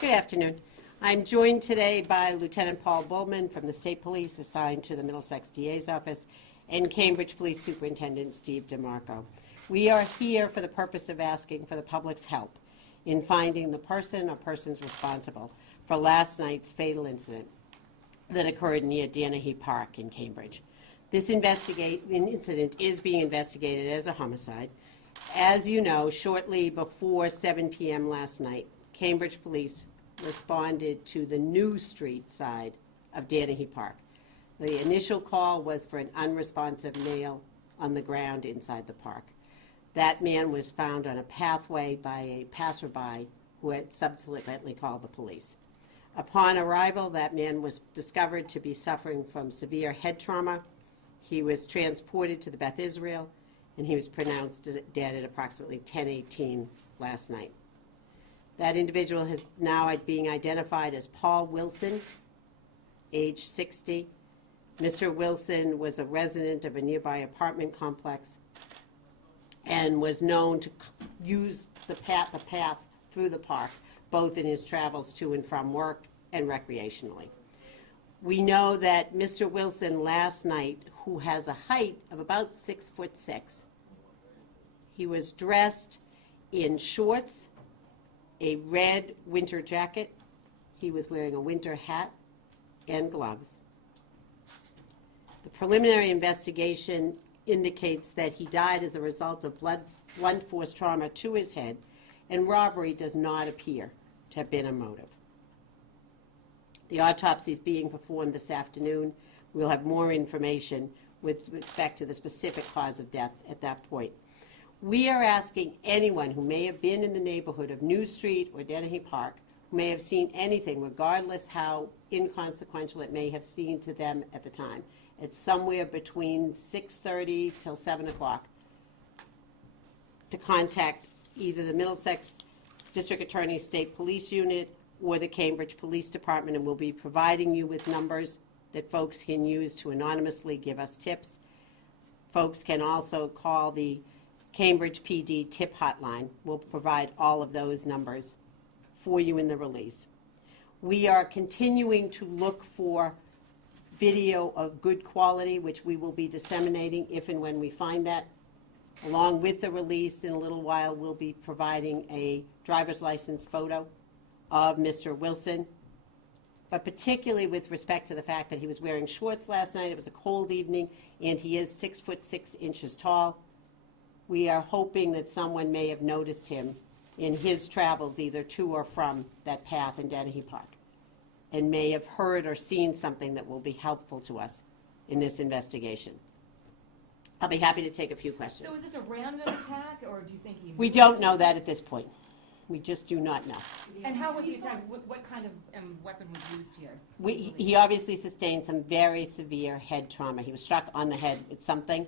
Good afternoon. I'm joined today by Lieutenant Paul Bullman from the State Police assigned to the Middlesex DA's office and Cambridge Police Superintendent Steve DeMarco. We are here for the purpose of asking for the public's help in finding the person or persons responsible for last night's fatal incident that occurred near Danahy Park in Cambridge. This incident is being investigated as a homicide. As you know, shortly before 7 p.m. last night, Cambridge Police responded to the New Street side of Danahy Park. The initial call was for an unresponsive male on the ground inside the park. That man was found on a pathway by a passerby who had subsequently called the police. Upon arrival, that man was discovered to be suffering from severe head trauma. He was transported to the Beth Israel, and he was pronounced dead at approximately 10:18 last night. That individual is now being identified as Paul Wilson, age 60. Mr. Wilson was a resident of a nearby apartment complex and was known to use the path through the park, both in his travels to and from work and recreationally. We know that Mr. Wilson last night, who has a height of about 6'6", he was dressed in shorts, a red winter jacket. He was wearing a winter hat and gloves. The preliminary investigation indicates that he died as a result of blunt force trauma to his head, and robbery does not appear to have been a motive. The autopsy is being performed this afternoon. We'll have more information with respect to the specific cause of death at that point. We are asking anyone who may have been in the neighborhood of New Street or Danahy Park, who may have seen anything, regardless how inconsequential it may have seemed to them at the time. It's somewhere between 6:30 till 7 o'clock, to contact either the Middlesex District Attorney's State Police Unit or the Cambridge Police Department, and we'll be providing you with numbers that folks can use to anonymously give us tips. Folks can also call the Cambridge PD tip hotline. We'll provide all of those numbers for you in the release. We are continuing to look for video of good quality, which we will be disseminating if and when we find that. Along with the release, in a little while, we'll be providing a driver's license photo of Mr. Wilson, but particularly with respect to the fact that he was wearing shorts last night. It was a cold evening, and he is 6'6" tall. We are hoping that someone may have noticed him in his travels either to or from that path in Danahy Park and may have heard or seen something that will be helpful to us in this investigation. I'll be happy to take a few questions. So is this a random attack, or do you think he... We don't know that at this point. We just do not know. And how was he attacked? What kind of weapon was used here? He obviously sustained some very severe head trauma. He was struck on the head with something.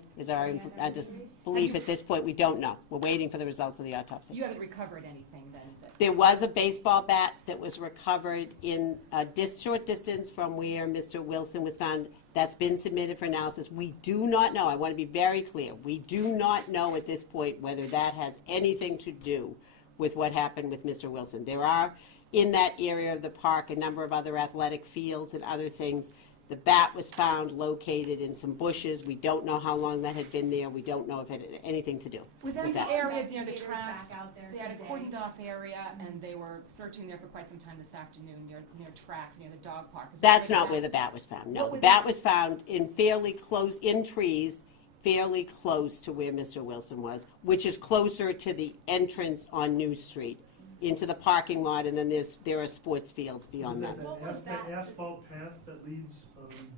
I just believe at this point we don't know. We're waiting for the results of the autopsy. You haven't recovered anything then? There was a baseball bat that was recovered in a short distance from where Mr. Wilson was found. That's been submitted for analysis. We do not know. I want to be very clear. We do not know at this point whether that has anything to do with what happened with Mr. Wilson. There are, in that area of the park, a number of other athletic fields and other things. The bat was found located in some bushes. We don't know how long that had been there. We don't know if it had anything to do with that. Was that areas near the tracks, they had a cordoned off area, and they were searching there for quite some time this afternoon near tracks, near the dog park. That's not where the bat was found. No, the bat was found in fairly close, in trees, fairly close to where Mr. Wilson was, which is closer to the entrance on New Street into the parking lot, and then there are sports fields beyond that. That asphalt path that leads...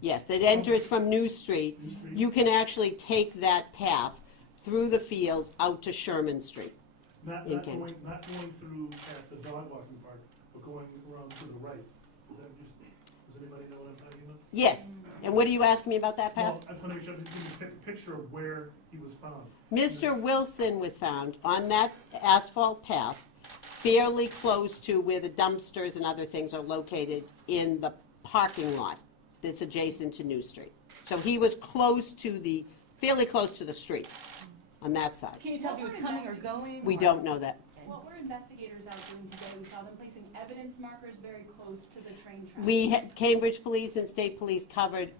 Yes, that enters from New Street. You can actually take that path through the fields out to Sherman Street. Not going through at the dog walking park, but going around to the right. Does anybody know what I'm talking about? Yes. And what are you asking me about that path? Well, I want to make sure I'm giving a picture of where he was found. Mr. Wilson was found on that asphalt path, fairly close to where the dumpsters and other things are located in the parking lot that's adjacent to New Street. So he was fairly close to the street on that side. Can you tell if he was coming or going? We don't know that. What were investigators out doing today? We saw them placing evidence markers very close to the train tracks? We had Cambridge Police and State Police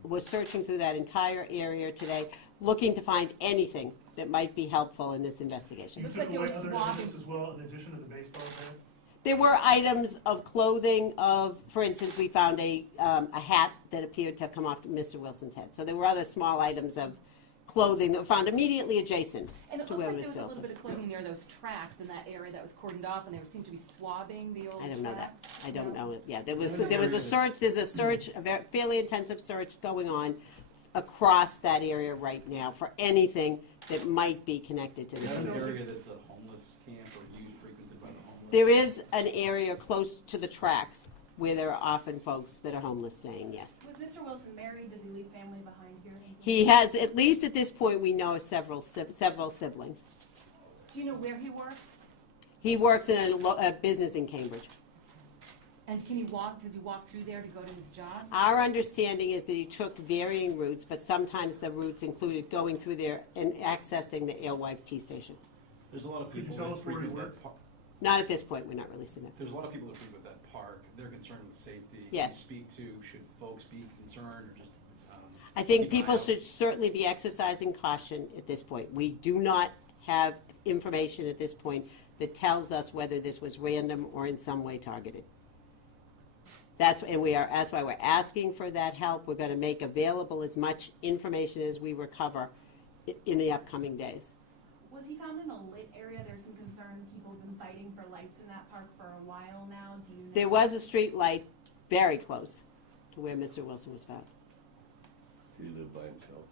was searching through that entire area today, looking to find anything that might be helpful in this investigation. You Looks took like they away were other swabbing. evidence as well, in addition to the baseball bat? There were items of clothing for instance, we found a hat that appeared to have come off Mr. Wilson's head. So there were other small items of clothing that were found immediately adjacent And it to looks where like there was Mr. a little Wilson. bit of clothing near those tracks in that area that was cordoned off, and they seemed to be swabbing the old I don't know that. tracks. I don't No? know it. Yeah, there was a search. There's a search, a fairly intensive search going on across that area right now for anything that might be connected to Is this that an incident. area that's a homeless camp or used frequented by the homeless? There is an area close to the tracks where there are often folks that are homeless staying, yes. Was Mr. Wilson married? Does he leave family behind here? He has, at least at this point, we know of several siblings. Do you know where he works? He works in a business in Cambridge. And can he walk? Does he walk through there to go to his job? Our understanding is that he took varying routes, but sometimes the routes included going through there and accessing the Alewife Tea Station. There's a lot of Could you people tell that us where he frequent worked? that park. Not at this point, we're not releasing that. There's a lot of people that frequent that park. They're concerned with safety. Yes. Can you speak to, should folks be concerned or just? I think keep an eye people out? should certainly be exercising caution at this point. We do not have information at this point that tells us whether this was random or in some way targeted. That's why we're asking for that help. We're going to make available as much information as we recover in the upcoming days. Was he found in a lit area? There's some concern people have been fighting for lights in that park for a while now. Do you know? There was a street light very close to where Mr. Wilson was found. He lived by himself.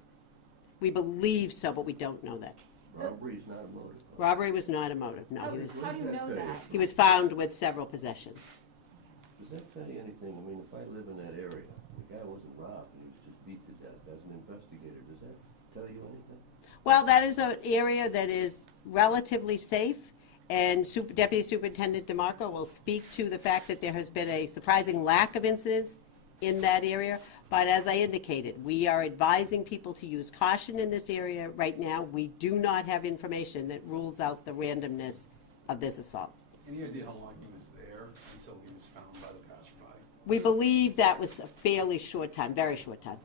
We believe so, but we don't know that. Robbery's not a motive. Robbery was not a motive, no. How, He was, how do you know that? he was found with several possessions. Does that tell you anything? I mean, if I live in that area, the guy wasn't robbed, he was just beat to death as an investigator. Does that tell you anything? Well, that is an area that is relatively safe, and Deputy Superintendent DeMarco will speak to the fact that there has been a surprising lack of incidents in that area. But as I indicated, we are advising people to use caution in this area right now. We do not have information that rules out the randomness of this assault. Any idea how long he was there until he was found by the passerby? We believe that was a fairly short time, very short time.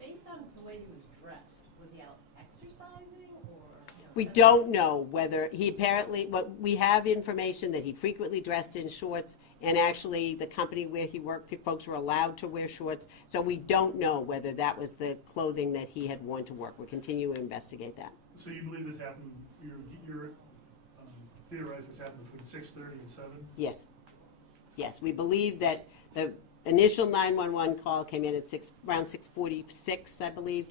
Based on the way he was dressed, was he out exercising or? We don't know whether he apparently, but we have information that he frequently dressed in shorts, and actually the company where he worked, folks were allowed to wear shorts, so we don't know whether that was the clothing that he had worn to work. We're continuing to investigate that. So you believe this happened, you're theorizing this happened between 6:30 and 7? Yes. Yes, we believe that the initial 911 call came in at around 6:46, I believe.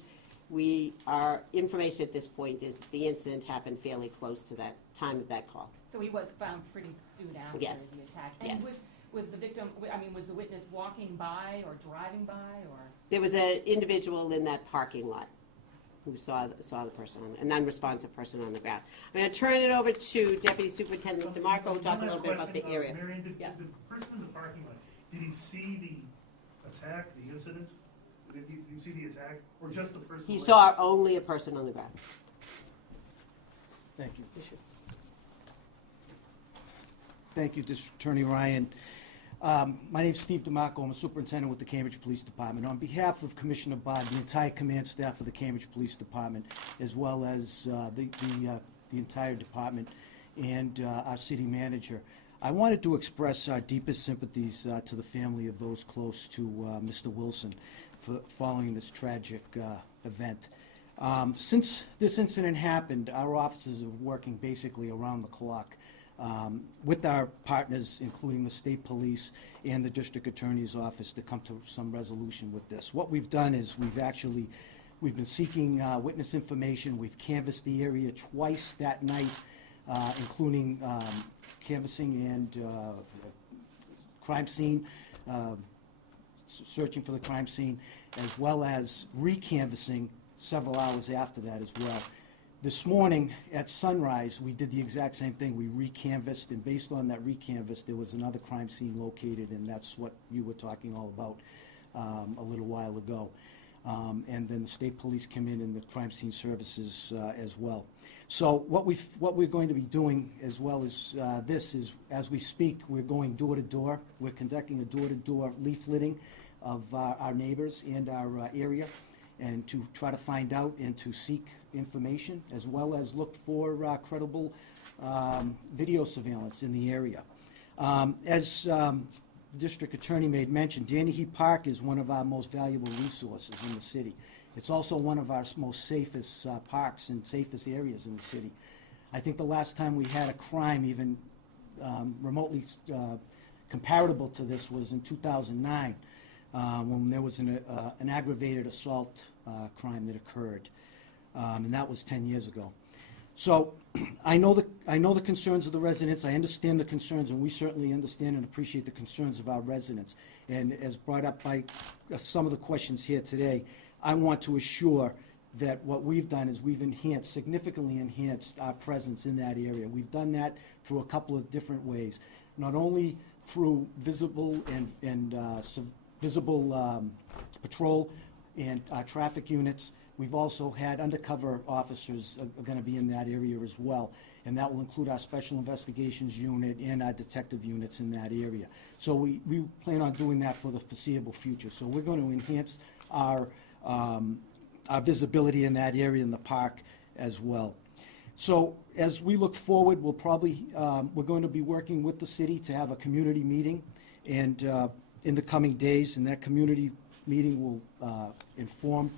Our information at this point is that the incident happened fairly close to that time of that call. So he was found pretty soon after Yes. the attack. And Yes. was the victim, was the witness walking by or driving by or? There was an individual in that parking lot who saw the person, an unresponsive person on the ground. I'm going to turn it over to Deputy Superintendent DeMarco, who will talk a little bit about the area. Marion, did Yeah. the person in the parking lot, did he see the attack, the incident? Did he see the attack, or just the person? He saw only a person on the ground. Thank you. Thank you, District Attorney Ryan. My name's Steve DeMarco. I'm a superintendent with the Cambridge Police Department. On behalf of Commissioner Bond, the entire command staff of the Cambridge Police Department, as well as the entire department and our city manager, I wanted to express our deepest sympathies to the family of those close to Mr. Wilson following this tragic event. Since this incident happened, our officers are working basically around the clock with our partners, including the state police and the district attorney's office, to come to some resolution with this. What we've done is we've been seeking witness information. We've canvassed the area twice that night, including canvassing and crime scene, searching for the crime scene, as well as recanvassing several hours after that as well. This morning at sunrise, we did the exact same thing. We recanvassed, and based on that recanvass, there was another crime scene located, and that's what you were talking all about a little while ago. And then the state police came in and the crime scene services as well. So what we're going to be doing as well as this is, as we speak, we're going door to door. We're conducting a door-to-door leafleting of our neighbors and our area, and to try to find out and to seek information, as well as look for credible video surveillance in the area. As the district attorney made mention, Danny Park is one of our most valuable resources in the city. It's also one of our most safest parks and safest areas in the city. I think the last time we had a crime even remotely comparable to this was in 2009, when there was an aggravated assault crime that occurred, and that was 10 years ago. So I know the concerns of the residents. I understand the concerns, and we certainly understand and appreciate the concerns of our residents. And as brought up by some of the questions here today, I want to assure that what we've done is we've significantly enhanced our presence in that area. We've done that through a couple of different ways, not only through visible patrol and traffic units. We've also had undercover officers are going to be in that area as well, and that will include our Special Investigations Unit and our detective units in that area. So we plan on doing that for the foreseeable future. So we're going to enhance our visibility in that area in the park as well. So as we look forward, we're going to be working with the city to have a community meeting and in the coming days, and that community meeting will inform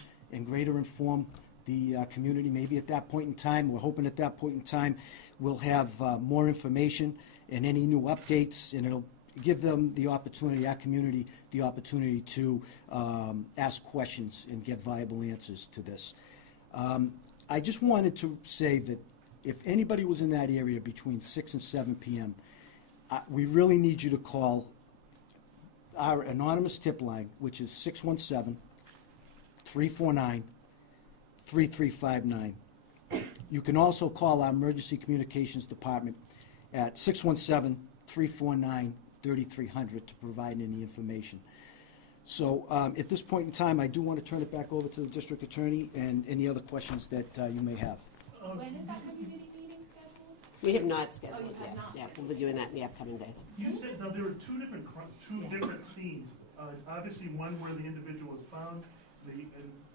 the community. Maybe at that point in time, we're hoping at that point in time, we'll have more information and any new updates, and it'll give them the opportunity, our community, the opportunity to ask questions and get viable answers to this. I just wanted to say that if anybody was in that area between 6 and 7 p.m., we really need you to call our anonymous tip line, which is 617-349-3359. You can also call our Emergency Communications Department at 617-349-3359. 3300 to provide any information. So at this point in time, I do want to turn it back over to the district attorney and any other questions that you may have. When is that community meeting scheduled? We have not scheduled Oh, you have yet. not. Yeah, we'll be doing that in the upcoming days. You said, now, there were two different scenes. Obviously, one where the individual was found, and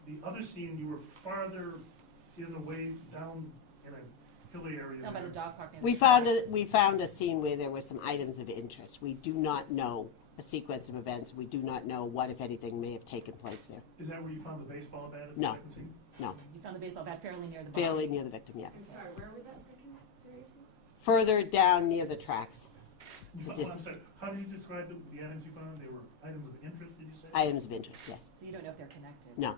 the other scene, you were farther in the way down in a hilly area. Down by the dog park. We found a scene where there were some items of interest. We do not know a sequence of events. We do not know what, if anything, may have taken place there. Is that where you found the baseball bat at the No. second scene? No, You found the baseball bat fairly near the body. fairly near the victim, yeah. I'm sorry, where was that second? Further down near the tracks, I'm sorry, how did you describe the items you found? They were items of interest, did you say? items of interest, yes. So you don't know if they're connected. No,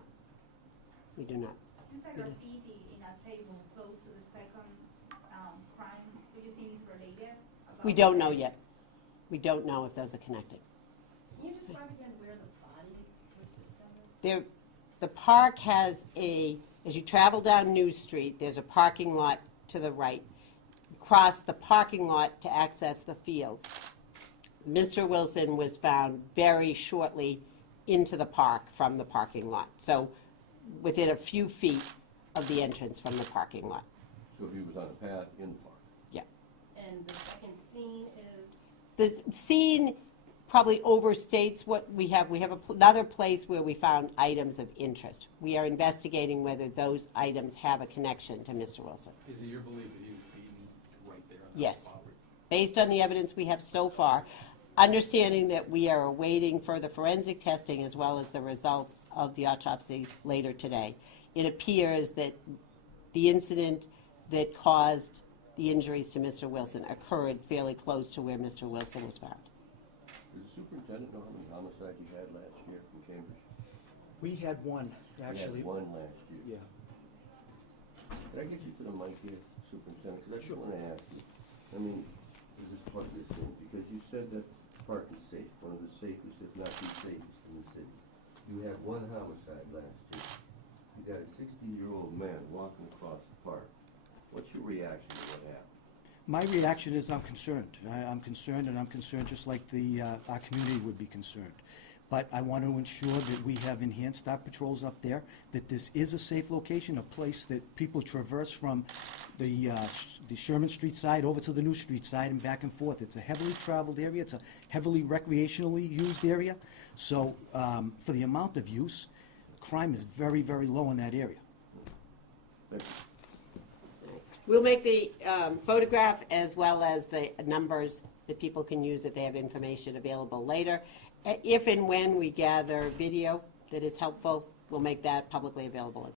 we do not. You said graffiti in a table close to the second crime. Do you think it's related? We don't know yet. We don't know if those are connected. Can you describe again where the body was discovered? The park has as you travel down New Street, there's a parking lot to the right. Cross the parking lot to access the fields. Mr. Wilson was found very shortly into the park from the parking lot, so within a few feet of the entrance from the parking lot. So he was on a path in the park. Yeah. And the second scene is? The scene probably overstates what we have. We have another place where we found items of interest. We are investigating whether those items have a connection to Mr. Wilson. Is it your belief that he was beaten right there on that Yes. spot? Based on the evidence we have so far, understanding that we are awaiting further forensic testing as well as the results of the autopsy later today, it appears that the incident that caused the injuries to Mr. Wilson occurred fairly close to where Mr. Wilson was found. Does the superintendent know how many homicides he had last year in Cambridge? We had one, actually. He had one last year. Yeah. Can I get you to the mic here, superintendent? Because I sure want to ask you. I mean, this is part of this thing, because you said that the park is safe, one of the safest, if not the safest in the city. You had one homicide last year. You got a 60-year-old man walking across the park. What's your reaction to what happened? My reaction is I'm concerned. I'm concerned, and I'm concerned just like our community would be concerned. But I want to ensure that we have enhanced our patrols up there, that this is a safe location, a place that people traverse from the Sherman Street side over to the New Street side and back and forth. It's a heavily traveled area. It's a heavily recreationally used area. So for the amount of use, crime is very, very low in that area. Thank you. We'll make the photograph as well as the numbers that people can use if they have information available later. If and when we gather video that is helpful, we'll make that publicly available as